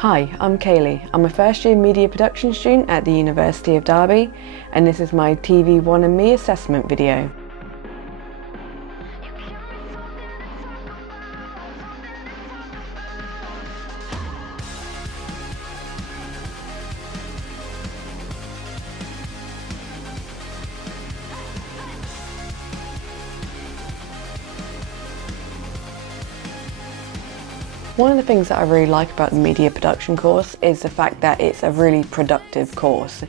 Hi, I'm Kayleigh. I'm a first year media production student at the University of Derby, and this is my TV1 and Me assessment video. One of the things that I really like about the media production course is the fact that it's a really productive course.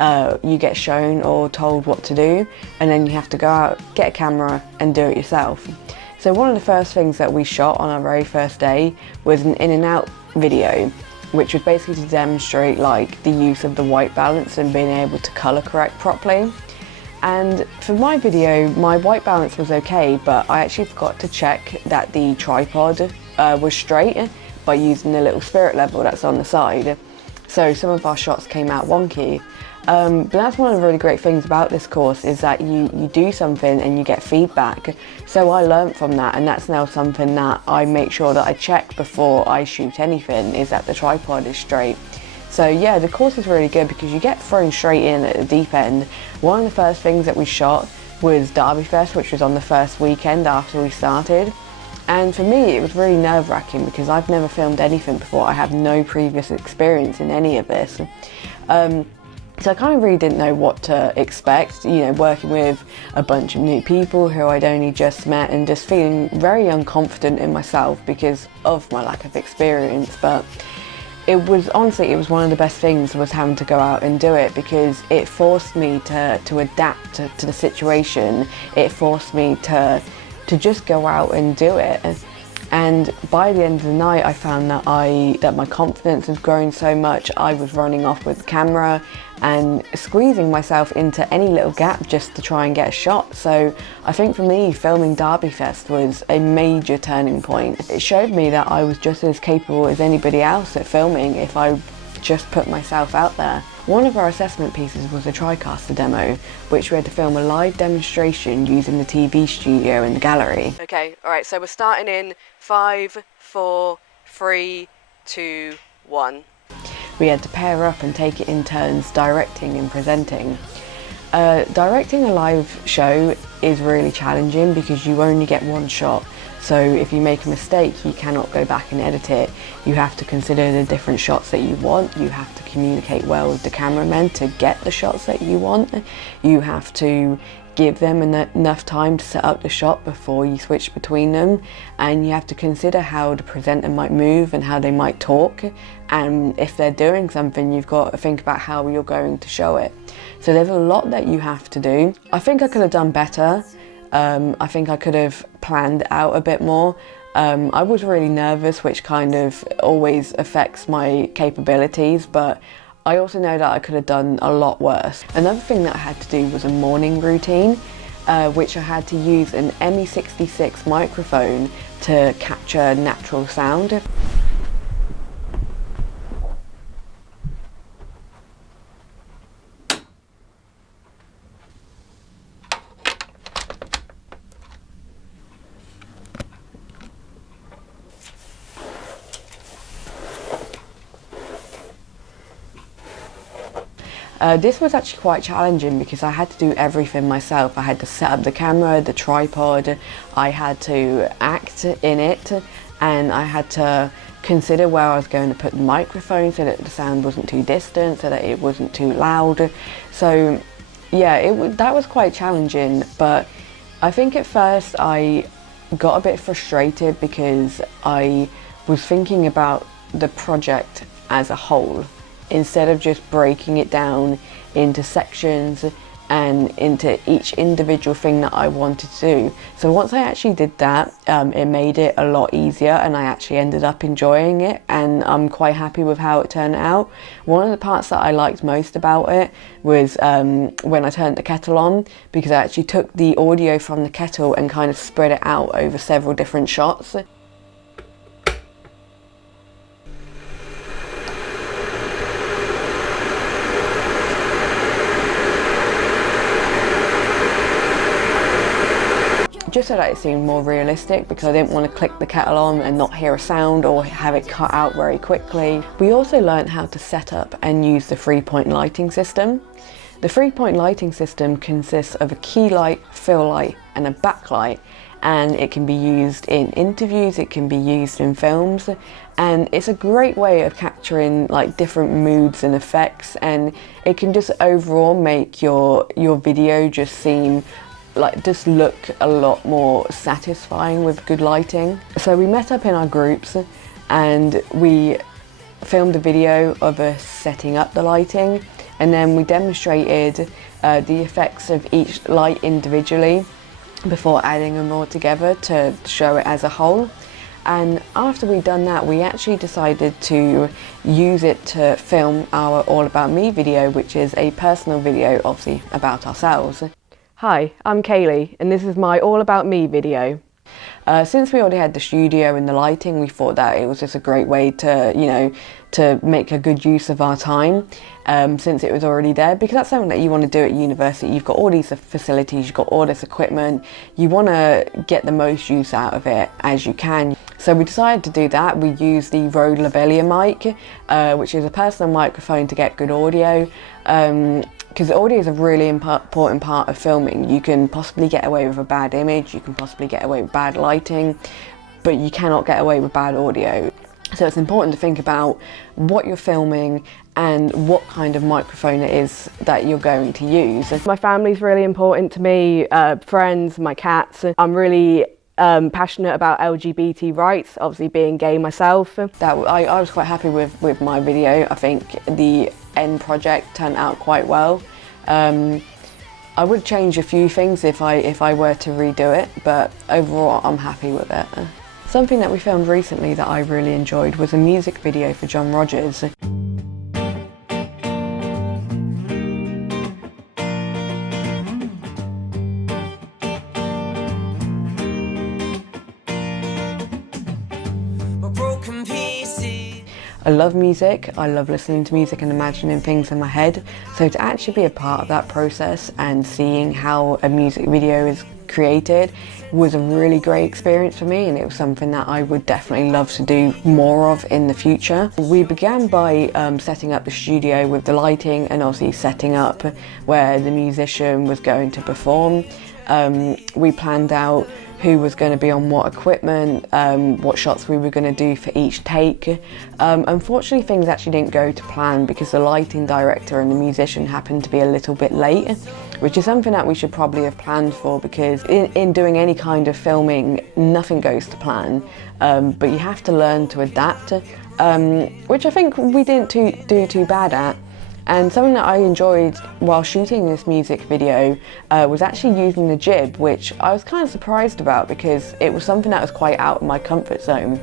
You get shown or told what to do, and then you have to go out, get a camera and do it yourself. So one of the first things that we shot on our very first day was an in and out video, which was basically to demonstrate like the use of the white balance and being able to colour correct properly. And for my video, my white balance was okay, but I actually forgot to check that the tripod was straight by using the little spirit level that's on the side. So some of our shots came out wonky. But that's one of the really great things about this course, is that you do something and you get feedback. So I learned from that, and that's now something that I make sure that I check before I shoot anything, is that the tripod is straight. So yeah, the course is really good because you get thrown straight in at the deep end. One of the first things that we shot was Derby Fest, which was on the first weekend after we started. And for me, it was really nerve-wracking because I've never filmed anything before. I have no previous experience in any of this. So I kind of really didn't know what to expect, you know, working with a bunch of new people who I'd only just met and just feeling very unconfident in myself because of my lack of experience. But it was one of the best things, was having to go out and do it, because it forced me to adapt to the situation. It forced me to just go out and do it. And by the end of the night, I found that my confidence has grown so much. I was running off with the camera and squeezing myself into any little gap just to try and get a shot. So I think for me, filming Derby Fest was a major turning point. It showed me that I was just as capable as anybody else at filming if I just put myself out there. One of our assessment pieces was a TriCaster demo, which we had to film a live demonstration using the TV studio in the gallery. Okay, alright, so we're starting in 5, 4, 3, 2, 1. We had to pair up and take it in turns directing and presenting. Directing a live show is really challenging because you only get one shot. So if you make a mistake, you cannot go back and edit it. You have to consider the different shots that you want. You have to communicate well with the cameramen to get the shots that you want. You have to give them enough time to set up the shot before you switch between them. And you have to consider how the presenter might move and how they might talk. And if they're doing something, you've got to think about how you're going to show it. So there's a lot that you have to do. I think I could have done better. I think I could have planned out a bit more. I was really nervous, which kind of always affects my capabilities, but I also know that I could have done a lot worse. Another thing that I had to do was a morning routine, which I had to use an ME66 microphone to capture natural sound. This was actually quite challenging because I had to do everything myself. I had to set up the camera, the tripod, I had to act in it, and I had to consider where I was going to put the microphone so that the sound wasn't too distant, so that it wasn't too loud. So yeah, that was quite challenging, but I think at first I got a bit frustrated because I was thinking about the project as a whole, instead of just breaking it down into sections and into each individual thing that I wanted to do. So once I actually did that, it made it a lot easier, and I actually ended up enjoying it, and I'm quite happy with how it turned out. One of the parts that I liked most about it was when I turned the kettle on, because I actually took the audio from the kettle and kind of spread it out over several different shots. just so that it seemed more realistic, because I didn't want to click the kettle on and not hear a sound or have it cut out very quickly. We also learned how to set up and use the 3-point lighting system. The 3-point lighting system consists of a key light, fill light and a backlight, and it can be used in interviews, it can be used in films, and it's a great way of capturing like different moods and effects, and it can just overall make your video just seem like, just look a lot more satisfying with good lighting. So we met up in our groups and we filmed a video of us setting up the lighting, and then we demonstrated the effects of each light individually before adding them all together to show it as a whole. And after we'd done that, we actually decided to use it to film our All About Me video, which is a personal video, obviously, about ourselves. Hi, I'm Kayleigh, and this is my All About Me video. Since we already had the studio and the lighting, we thought that it was just a great way to, you know, to make a good use of our time, since it was already there, because that's something that you want to do at university. You've got all these facilities, you've got all this equipment, you want to get the most use out of it as you can. So we decided to do that. We used the Rode Lavalier mic, which is a personal microphone to get good audio. Because audio is a really important part of filming. You can possibly get away with a bad image, you can possibly get away with bad lighting, but you cannot get away with bad audio. So it's important to think about what you're filming and what kind of microphone it is that you're going to use. My family's really important to me, friends, my cats. I'm really passionate about LGBT rights, obviously being gay myself. I was quite happy with my video. I think the end project turned out quite well. I would change a few things if I were to redo it, but overall I'm happy with it. Something that we filmed recently that I really enjoyed was a music video for Jon Rogers. I love music, I love listening to music and imagining things in my head, so to actually be a part of that process and seeing how a music video is created was a really great experience for me, and it was something that I would definitely love to do more of in the future. We began by setting up the studio with the lighting and obviously setting up where the musician was going to perform. We planned out who was going to be on what equipment, what shots we were going to do for each take. Unfortunately, things actually didn't go to plan because the lighting director and the musician happened to be a little bit late, which is something that we should probably have planned for, because in doing any kind of filming, nothing goes to plan, but you have to learn to adapt, which I think we didn't do too bad at. And something that I enjoyed while shooting this music video was actually using the jib, which I was kind of surprised about because it was something that was quite out of my comfort zone.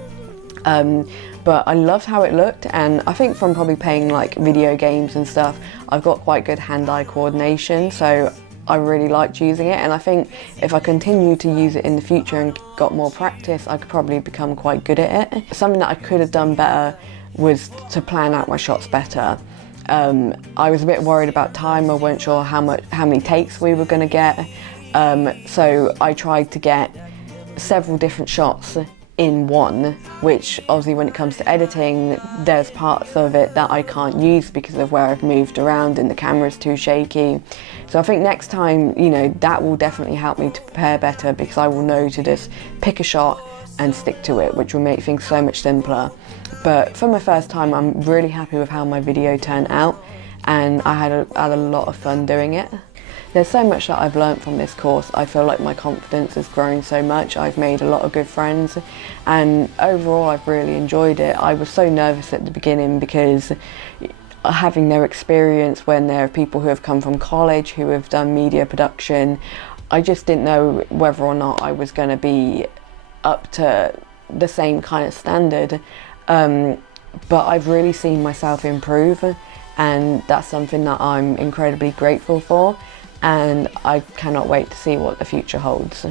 But I loved how it looked, and I think from probably playing like video games and stuff, I've got quite good hand-eye coordination, so I really liked using it, and I think if I continue to use it in the future and got more practice, I could probably become quite good at it. Something that I could have done better was to plan out my shots better. I was a bit worried about time. I weren't sure how many takes we were going to get, so I tried to get several different shots in one, which obviously when it comes to editing, there's parts of it that I can't use because of where I've moved around and the camera's too shaky. So I think next time, you know, that will definitely help me to prepare better, because I will know to just pick a shot and stick to it, which will make things so much simpler. But for my first time, I'm really happy with how my video turned out, and I had a lot of fun doing it. There's so much that I've learnt from this course. I feel like my confidence has grown so much. I've made a lot of good friends, and overall I've really enjoyed it. I was so nervous at the beginning because having no experience when there are people who have come from college, who have done media production, I just didn't know whether or not I was going to be up to the same kind of standard. But I've really seen myself improve, and that's something that I'm incredibly grateful for, and I cannot wait to see what the future holds.